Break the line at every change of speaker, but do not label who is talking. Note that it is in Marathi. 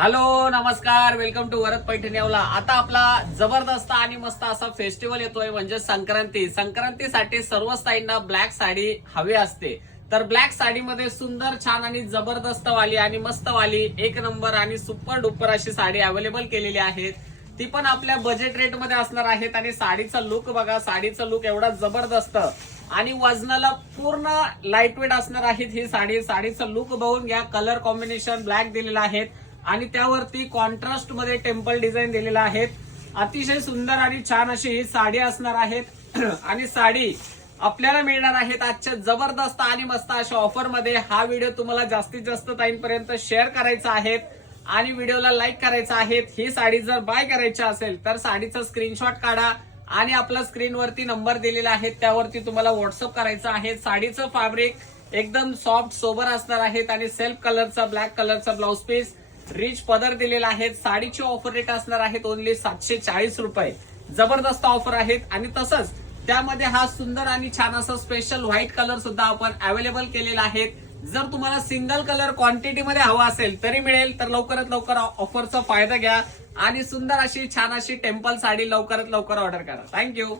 हॅलो नमस्कार. वेलकम टू वरद पैठण आता आपला जबरदस्त आणि मस्त असा फेस्टिवल येतोय म्हणजे संक्रांती. संक्रांतीसाठी सर्व साईंना ब्लॅक साडी हवी असते. तर ब्लॅक साडीमध्ये सुंदर छान आणि जबरदस्त वाली आणि मस्त वाली एक नंबर आणि सुपर डुपर अशी साडी अवेलेबल केलेली आहेत. ती पण आपल्या बजेट रेटमध्ये असणार आहेत आणि साडीचा लुक बघा साडीचा लुक एवढा जबरदस्त. आणि वजनाला पूर्ण लाइट वेट असणार आहेत ही साडी. साडीचा लुक बघून घ्या. कलर कॉम्बिनेशन ब्लॅक दिलेला आहे आणि त्यावरती कॉन्ट्रास्टमध्ये टेम्पल डिझाईन दिलेला आहे अतिशय सुंदर आणि छान अशी ही साडी असणार आहेत. आणि साडी आपल्याला मिळणार आहेत आजच्या जबरदस्त आणि मस्त अशा ऑफरमध्ये हा व्हिडिओ तुम्हाला जास्तीत जास्त ताईंपर्यंत शेअर करायचा आहे. आणि व्हिडिओला लाईक करायचा आहे. ही साडी जर बाय करायची असेल तर साडीचा स्क्रीनशॉट काढा. आणि आपला स्क्रीनवरती नंबर दिलेला आहे त्यावरती तुम्हाला व्हॉट्सअप करायचं आहे. साडीचं फॅब्रिक एकदम सॉफ्ट सोबर असणार आहेत. आणि सेल्फ कलरचा ब्लॅक कलरचा ब्लाऊज पीस रिच पदर दिलेला आहे साडीची ऑफर रेट असणार आहेत ओनली सातशे चाळीस रुपये. जबरदस्त ऑफर आहेत. आणि तसंच त्यामध्ये हा सुंदर आणि छान असा स्पेशल व्हाईट कलर सुद्धा आपण अवेलेबल केलेला आहे. जर तुम्हाला सिंगल कलर क्वांटिटी मध्ये हवा असेल तरी मिळेल. तर लवकरात लवकर ऑफरचा फायदा घ्या. आणि सुंदर अशी छान अशी टेम्पल साडी लवकरात लवकर ऑर्डर करा. थँक्यू